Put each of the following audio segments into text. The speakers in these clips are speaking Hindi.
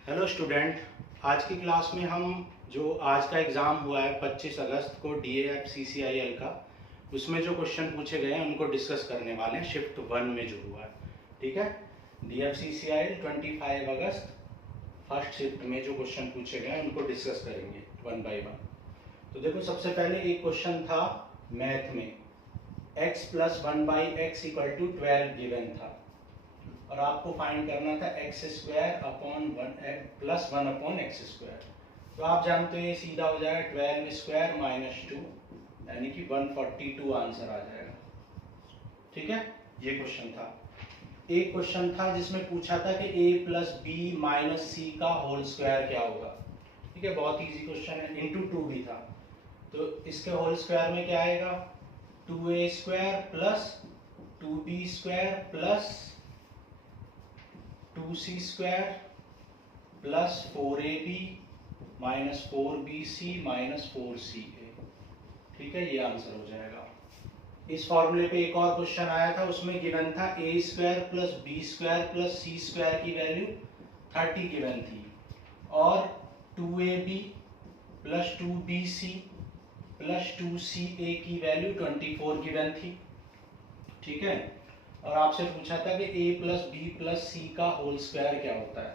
Hello student. आज की क्लास में हम जो आज का एग्ज़ाम हुआ है 25 अगस्त को DAF CCIL का, उसमें जो क्वेश्चन पूछे गए हैं उनको डिस्कस करने वाले हैं शिफ्ट 1 में जो हुआ है। ठीक है, DAF CCIL 25 अगस्त फर्स्ट शिफ्ट में जो क्वेश्चन पूछे गए हैं उनको डिस्कस करेंगे वन बाय वन। तो देखो, सबसे पहले एक क्वेश्चन था मैथ में, x + 1/x = 12 गिवन था और आपको फाइंड करना था x² upon 1 plus 1 upon x²। तो आप जानते हो ये सीधा हो जाएगा 12² - 2 यानी कि 142 आंसर आ जाएगा। ठीक है, ये क्वेश्चन था। एक क्वेश्चन था जिसमें पूछा था कि a + b - c का होल स्क्वायर क्या होगा। ठीक है, बहुत इजी क्वेश्चन है। इंटू 2 भी था, तो इसके होल स्क्वायर में क्या आएगा, 2a² plus 2b² plus 2c² plus 4ab minus 4bc minus 4ca। ठीक है, ये आंसर हो जाएगा। इस फॉर्मूले पे एक और क्वेश्चन आया था, उसमें गिवन था a² plus b² plus c² की वैल्यू 30 गिवन थी और 2ab plus 2bc plus 2ca की वैल्यू 24 गिवन थी। ठीक है, और आपसे पूछा था कि a + b + c का होल स्क्वायर क्या होता है।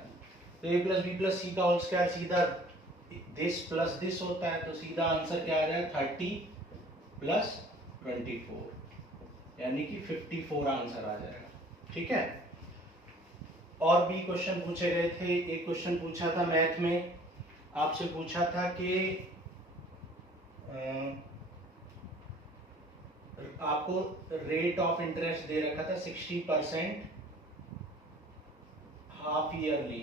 तो a + b + c का होल स्क्वायर सीधा दिस प्लस दिस होता है, तो सीधा आंसर क्या आ जाएगा 30 + 24 यानी कि 54 आंसर आ जाएगा। ठीक है, और भी क्वेश्चन पूछे गए थे। एक क्वेश्चन पूछा था मैथ में, आपसे पूछा था कि आपको रेट ऑफ इंटरेस्ट दे रखा था 60% half yearly,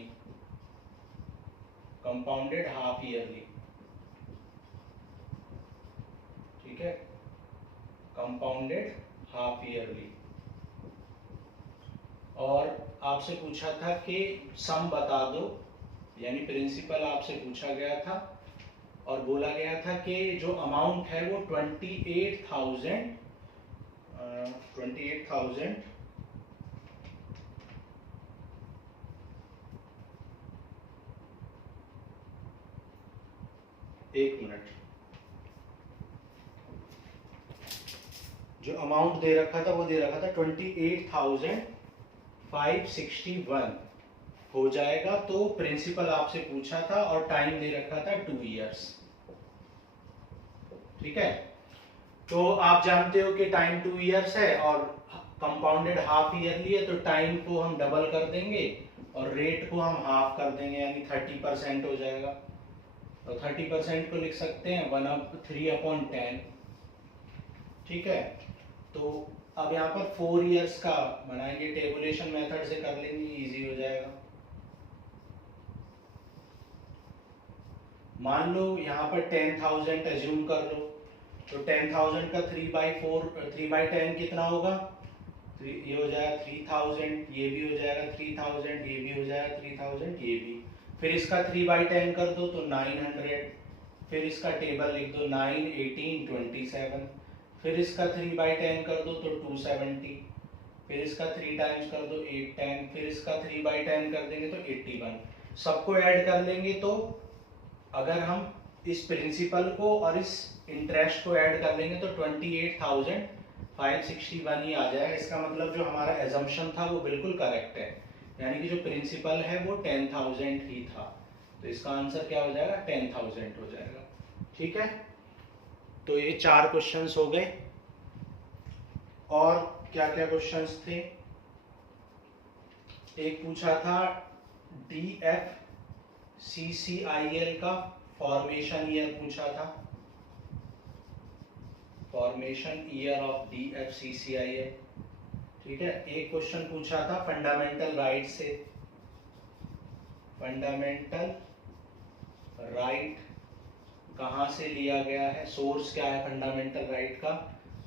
compounded half yearly. ठीक है, कंपाउंडेड हाफ ईयरली। और आपसे पूछा था कि सम बता दो, यानी प्रिंसिपल आपसे पूछा गया था और बोला गया था कि जो अमाउंट है वो 28,000 एक मिनट, जो अमाउंट दे रखा था वो दे रखा था 28,561 हो जाएगा। तो प्रिंसिपल आपसे पूछा था और टाइम दे रखा था 2 इयर्स। ठीक है, तो आप जानते हो कि टाइम 2 इयर्स है और कंपाउंडेड हाफ ईयरली है, तो टाइम को हम डबल कर देंगे और रेट को हम हाफ कर देंगे, यानी 30% हो जाएगा। तो 30% को लिख सकते हैं 3/10। ठीक है, तो अब यहाँ पर 4 इयर्स का बनाएंगे, टेबुलेशन मेथड से कर लेंगे, इजी हो जाएगा। मान लो यहाँ पर 10,000 एज्यूम कर लो, तो 10,000 का 3/10 कितना होगा, ये हो जाएगा 3000, ये भी हो जाएगा 3000, ये भी हो जाएगा 3000, ये भी। फिर इसका 3/10 कर दो तो 900, फिर इसका टेबल लिख दो 9, 18, 27, फिर इसका 3/10 कर दो तो 270, फिर इसका 3 टाइम्स कर दो 8, 10, फिर इसका 3/10 कर देंगे तो 81। सबको ऐड कर लेंगे तो अगर हम इस प्रिंसिपल को और इस इंटरेस्ट को ऐड कर लेंगे तो 28,561 ही आ जाएगा। इसका मतलब जो हमारा एजम्पशन था वो बिल्कुल करेक्ट है, यानी कि जो प्रिंसिपल है वो 10,000 ही था। तो इसका आंसर क्या हो जाएगा, 10,000 हो जाएगा। ठीक है, तो ये 4 क्वेश्चंस हो गए। और क्या क्या क्वेश्चंस थे, एक पूछा था DFCCIL का फॉर्मेशन ईयर पूछा था, फॉर्मेशन ईयर ऑफ DFCCIL। ठीक है, एक क्वेश्चन पूछा था फंडामेंटल राइट से, फंडामेंटल राइट कहाँ से लिया गया है, सोर्स क्या है फंडामेंटल राइट का।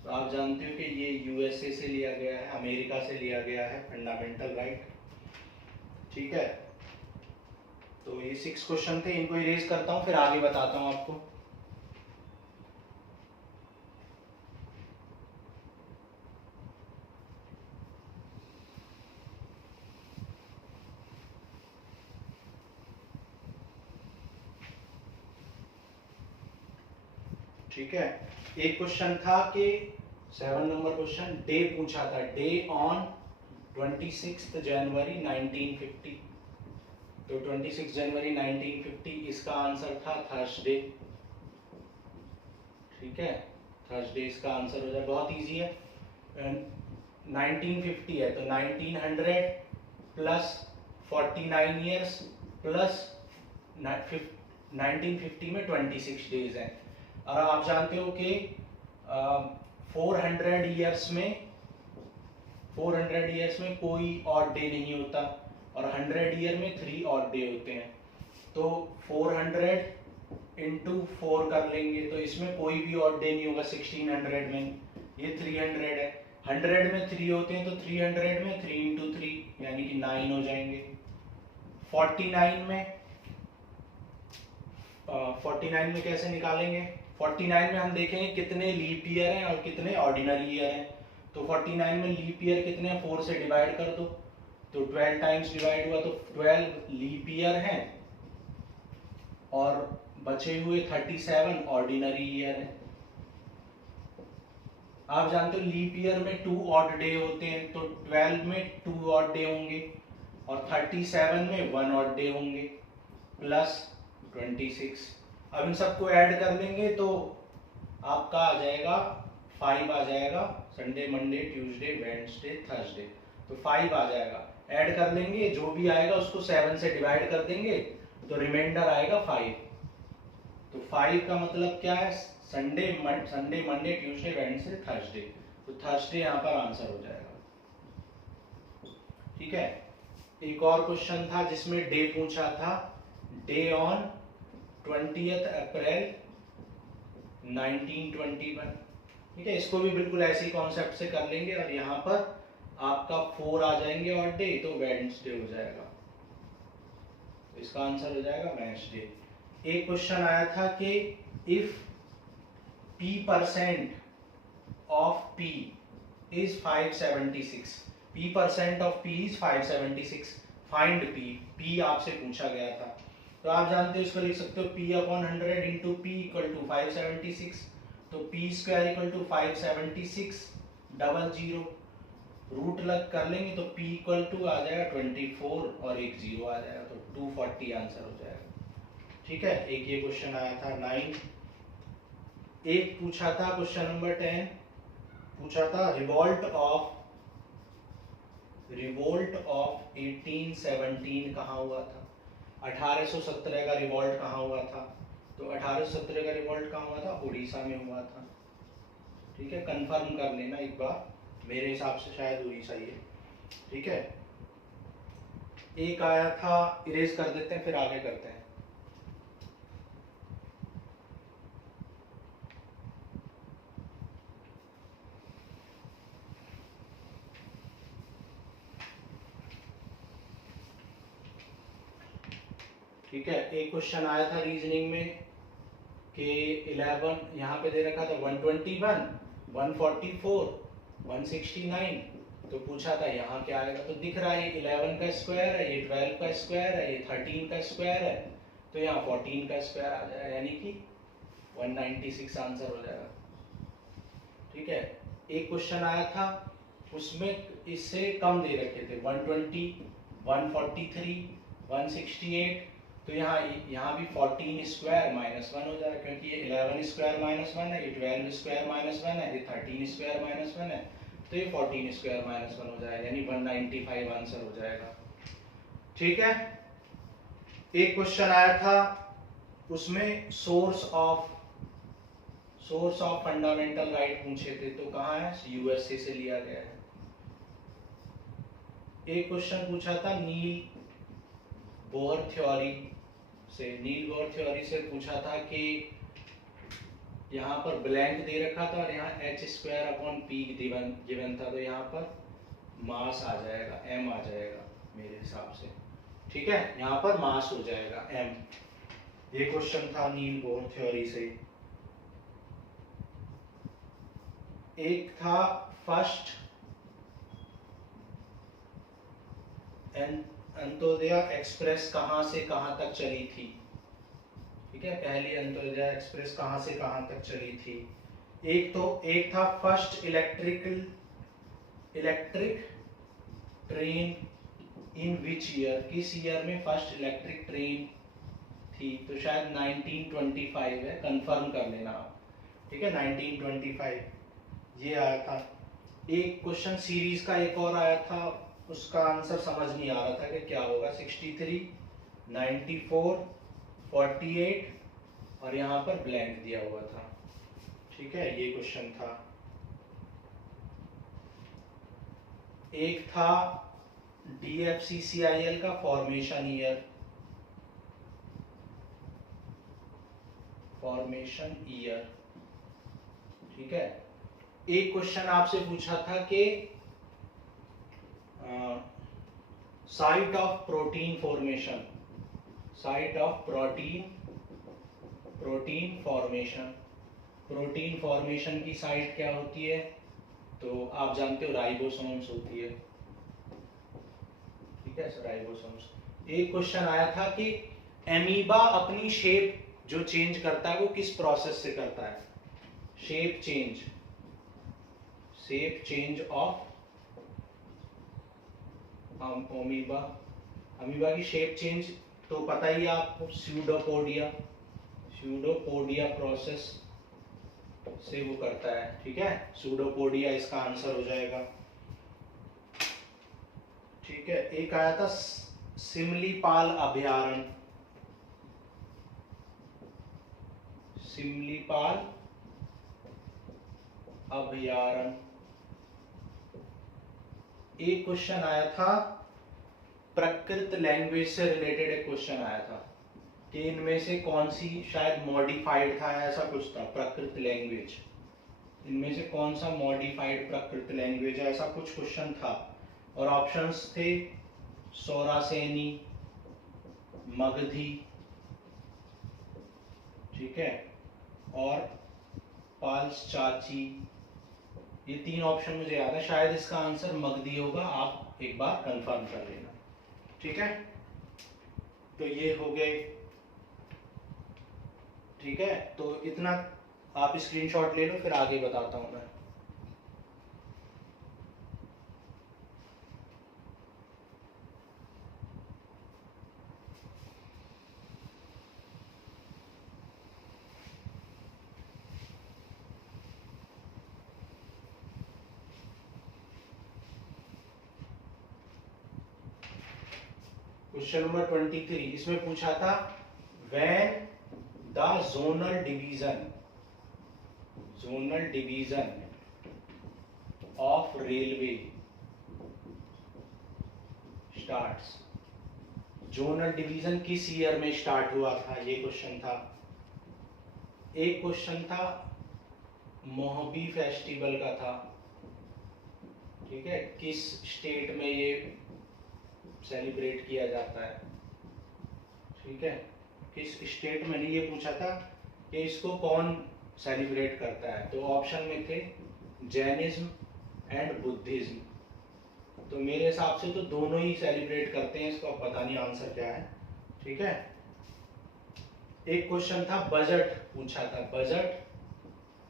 तो आप जानते हो कि ये USA से लिया गया है, अमेरिका से लिया गया है फंडामेंटल राइट। ठीक है, तो ये 6 क्वेश्चन थे, इनको इरेज करता हूँ फिर आगे बताता हूँ आपको। ठीक है। एक क्वेश्चन था कि 7 नंबर क्वेश्चन, डे पूछा था, डे ऑन 26 जनवरी 1950। तो 26 जनवरी 1950 इसका आंसर था थर्सडे। ठीक है, थर्सडे इसका आंसर हो जाए, बहुत इजी है। 1950 है तो 1900 प्लस 49 ईयर्स प्लस 1950 में 26 डेज है। और आप जानते हो कि 400 ईयर्स में कोई ऑड डे नहीं होता और 100 ईयर में 3 ऑड डे होते हैं। तो 400 इंटू 4 कर लेंगे तो इसमें कोई भी ऑड डे नहीं होगा 1600 में। ये 300 है, 100 में 3 होते हैं तो 300 में 3 इंटू 3 यानी कि 9 हो जाएंगे। 49 में कैसे निकालेंगे? 49 में हम देखेंगे कितने लीप ईयर हैं और कितने ऑर्डिनरी ईयर हैं। तो 49 में लीप ईयर कितने हैं, 4 से डिवाइड कर दो तो 12 टाइम्स डिवाइड हुआ तो 12 लीप ईयर हैं और बचे हुए 37 ऑर्डिनरी ईयर हैं। आप जानते हो लीप ईयर में 2 ऑड डे होते हैं तो 12 में 2 ऑड डे होंगे और 37 में 1 ऑड डे होंगे प्लस 26। अब इन सबको ऐड कर लेंगे तो आपका आ जाएगा 5 आ जाएगा, Sunday Monday Tuesday Wednesday Thursday, तो 5 आ जाएगा। ऐड कर लेंगे, जो भी आएगा उसको 7 से डिवाइड कर देंगे तो रिमाइंडर आएगा 5। तो 5 का मतलब क्या है, Sunday Monday Tuesday Wednesday Thursday, तो थर्सडे यहाँ पर आंसर हो जाएगा। ठीक है। एक और क्वेश्चन था जिसमें डे पूछा था, डे ऑन 20 अप्रैल 1921। ठीक है, इसको भी बिल्कुल ऐसे ही कॉन्सेप्ट से कर लेंगे और यहाँ पर आपका 4 आ जाएंगे और डे तो वेडनेसडे हो जाएगा, तो इसका आंसर हो जाएगा वेडनेसडे। एक क्वेश्चन आया था कि if p% of p is 576, p% of p is 576, find p आपसे पूछा गया था। तो आप जानते हो इसको लिख सकते हो p upon 100 into p equal to 576, तो p square equal to 576 double zero root लग कर लेंगे तो p इक्वल टू आ जाएगा 24 और एक जीरो आ जाएगा तो 240 आंसर हो जाएगा। ठीक है, एक ये क्वेश्चन आया था 9। एक पूछा था क्वेश्चन नंबर 10, पूछा था रिवोल्ट ऑफ 1817 कहाँ हुआ था। 1817 का रिवोल्ट कहाँ हुआ था, तो 1817 का रिवोल्ट कहाँ हुआ था, उड़ीसा में हुआ था। ठीक है, कंफर्म कर लेना एक बार, मेरे हिसाब से शायद उड़ीसा ही है। ठीक है, एक आया था, इरेज कर देते हैं फिर आगे करते हैं। ठीक है, एक क्वेश्चन आया था रीजनिंग में कि 11 यहाँ पे दे रखा था 121, 144, 169, तो पूछा था यहाँ क्या आएगा। तो दिख रहा है 11 का स्क्वायर है, ये 12 का स्क्वायर है, ये 13 का स्क्वायर है, तो यहाँ 14 का स्क्वायर आ जाएगा यानी कि 196 आंसर हो जाएगा। ठीक है, एक क्वेश्चन आया था उसमें इससे कम दे रखे थे 120, 143, 168, तो यहाँ भी 14 स्क्वायर माइनस 1 हो जाएगा क्योंकि ये 11 स्क्वायर माइनस 1 है, ये 12 स्क्वायर माइनस 1 है, ये 13 स्क्वायर माइनस 1 है, तो ये 14 स्क्वायर माइनस 1 हो जाएगा यानी 195 आंसर हो जाएगा। ठीक है, एक क्वेश्चन आया था उसमें सोर्स ऑफ फंडामेंटल राइट पूछे थे, तो कहाँ है, यूएसए से लिया गया है। एक क्वेश्चन पूछा था नील बोहर थ्योरी से पूछा था कि यहाँ पर ब्लैंक दे रखा था और यहाँ H square upon P given था, तो यहाँ पर मास आ जाएगा, m आ जाएगा मेरे हिसाब से। ठीक है, यहाँ पर मास हो जाएगा m। ये क्वेश्चन था नील बोहर थ्योरी से। एक था फर्स्ट अंत्योदय एक्सप्रेस कहाँ से कहाँ तक चली थी। ठीक है, पहली अंत्योदय एक्सप्रेस कहाँ से कहाँ तक चली थी। एक था first electric train in which year, किस ईयर में फर्स्ट इलेक्ट्रिक ट्रेन थी, तो शायद 1925 है, कंफर्म कर लेना आप। ठीक है, 1925 ये आया था। एक क्वेश्चन सीरीज का एक और आया था, उसका आंसर समझ नहीं आ रहा था कि क्या होगा। 63, 94, 48 और यहाँ पर ब्लैंक दिया हुआ था। ठीक है, ये क्वेश्चन था। एक था DFCCIL का फॉर्मेशन ईयर, ठीक है। एक क्वेश्चन आपसे पूछा था कि site of protein formation, protein formation की साइट क्या होती है, तो आप जानते हो राइबोसोम्स होती है। ठीक है, राइबोसोम्स। एक क्वेश्चन आया था कि एमीबा अपनी शेप जो चेंज करता है वो किस प्रोसेस से करता है, शेप चेंज ऑफ अमीबा की शेप चेंज तो पता ही है आपको, स्यूडोपोडिया प्रोसेस से वो करता है। ठीक है, स्यूडोपोडिया इसका आंसर हो जाएगा। ठीक है, एक आया था सिमलीपाल अभयारण्य, एक क्वेश्चन आया था प्रकृत लैंग्वेज से रिलेटेड, एक क्वेश्चन आया था कि इनमें से कौन सी, शायद मॉडिफाइड था ऐसा कुछ था, प्रकृत लैंग्वेज, इनमें से कौन सा मॉडिफाइड प्रकृत लैंग्वेज है, ऐसा कुछ क्वेश्चन था। और ऑप्शंस थे सौरासेनी, मगधी, ठीक है, और पाल्स चाची, ये 3 ऑप्शन मुझे याद है, शायद इसका आंसर मगधी होगा, आप एक बार कंफर्म कर लेना। ठीक है, तो ये हो गए। ठीक है, तो इतना आप स्क्रीनशॉट ले लो, फिर आगे बताता हूं मैं। क्वेश्चन नंबर 23, इसमें पूछा था when the zonal division of railway starts, zonal division किस ईयर में स्टार्ट हुआ था, ये क्वेश्चन था। एक क्वेश्चन था मोहबी फेस्टिवल का था, ठीक है, किस स्टेट में ये सेलिब्रेट किया जाता है। ठीक है, किस स्टेट में, ये पूछा था कि इसको कौन सेलिब्रेट करता है, तो ऑप्शन में थे जैनिज्म एंड बुद्धिज्म, तो मेरे हिसाब से तो दोनों ही सेलिब्रेट करते हैं, इसका पता नहीं आंसर क्या है। ठीक है, एक क्वेश्चन था बजट पूछा था, बजट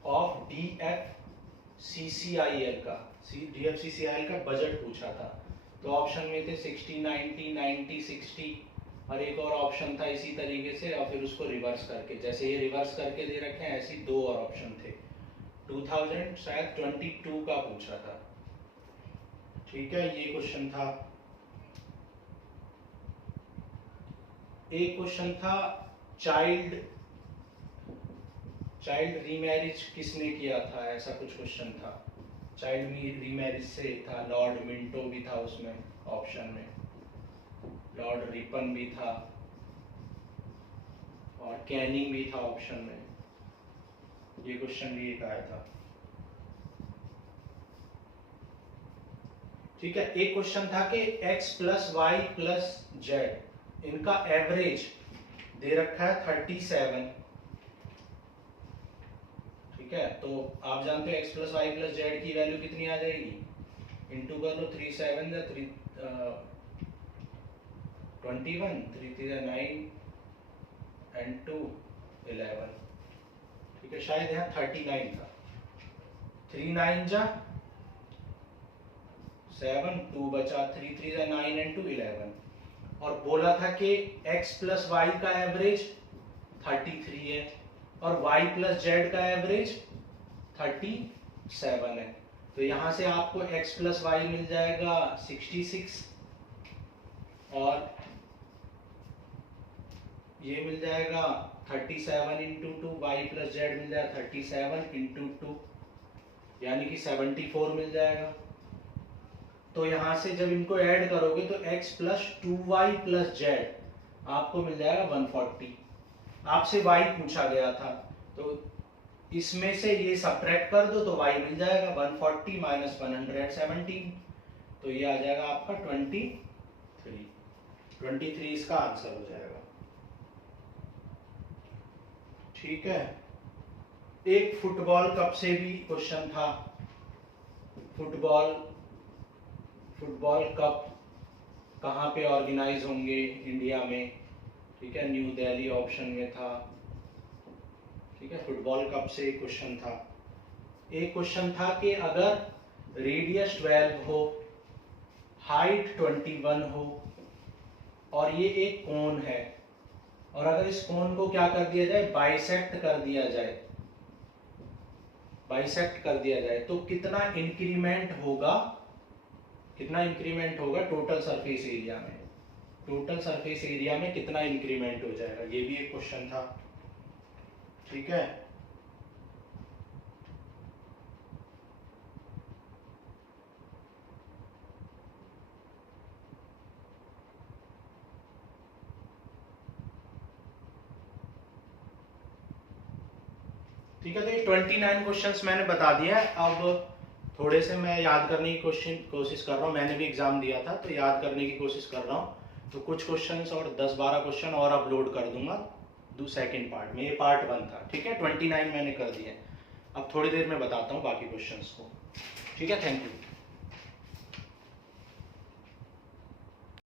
ऑफ DFCCIL का, DFCCIL का बजट पूछा था, तो ऑप्शन में थे 60, 90, 90, 60 और एक और ऑप्शन था इसी तरीके से, और फिर उसको रिवर्स करके, जैसे ये रिवर्स करके दे रखे हैं ऐसी 2 और ऑप्शन थे। 2000 शायद 22 का पूछा था। ठीक है, ये क्वेश्चन था। एक क्वेश्चन था चाइल्ड रीमैरिज किसने किया था, ऐसा कुछ क्वेश्चन था। चाइल्ड रीमैरिज से था लॉर्ड मिंटो भी था उसमें ऑप्शन में, लॉर्ड रिपन भी था और कैनिंग भी था ऑप्शन में, ये क्वेश्चन भी एक आया था। ठीक है, एक क्वेश्चन था कि x + y + z, इनका एवरेज दे रखा है 37। ठीक है, तो आप जानते हो x + y + z की वैल्यू कितनी आ जाएगी, इंटू कर लो 3 7 या 3 21, 3 3 9 and 2 11, ठीक है, शायद यहाँ 39 था। 3 9 जा 7, 2 बचा, 3 3 जा 9 and 2 11, और बोला था कि x प्लस वाई का एवरेज 33 है और y प्लस जेड का एवरेज 37 है। तो यहां से आपको x प्लस वाई मिल जाएगा 66 और ये मिल जाएगा 37 इंटू 2, वाई प्लस जेड मिल जाएगा 37 इंटू 2 यानी कि 74 मिल जाएगा। तो यहां से जब इनको ऐड करोगे तो x plus 2y plus Z आपको मिल जाएगा 140। आपसे y पूछा गया था तो इसमें से ये सब्ट्रैक्ट कर दो तो y मिल जाएगा 140 माइनस 117, तो ये आ जाएगा आपका 23 इसका आंसर हो जाएगा। ठीक है, एक फुटबॉल कप से भी क्वेश्चन था। फुटबॉल कप कहाँ पे ऑर्गेनाइज होंगे इंडिया में, ठीक है, न्यू दिल्ली ऑप्शन में था। ठीक है, फुटबॉल कप से एक क्वेश्चन था। एक क्वेश्चन था कि अगर रेडियस 12 हो, हाइट 21 हो और ये एक कोन है, और अगर इस कोन को क्या कर दिया जाए, बाइसेक्ट कर दिया जाए तो कितना इंक्रीमेंट होगा टोटल सरफेस एरिया में, कितना इंक्रीमेंट हो जाएगा, ये भी एक क्वेश्चन था। ठीक है, ठीक है, तो ये 29 क्वेश्चंस मैंने बता दिया है। अब थोड़े से मैं याद करने की कोशिश कर रहा हूँ, मैंने भी एग्जाम दिया था तो याद करने की कोशिश कर रहा हूँ। तो कुछ क्वेश्चंस और 10-12 क्वेश्चन और अपलोड कर दूंगा सेकेंड पार्ट में। ये पार्ट 1 था, ठीक है, 29 मैंने कर दिया। अब थोड़ी देर में बताता हूँ बाकी क्वेश्चंस को। ठीक है, थैंक यू।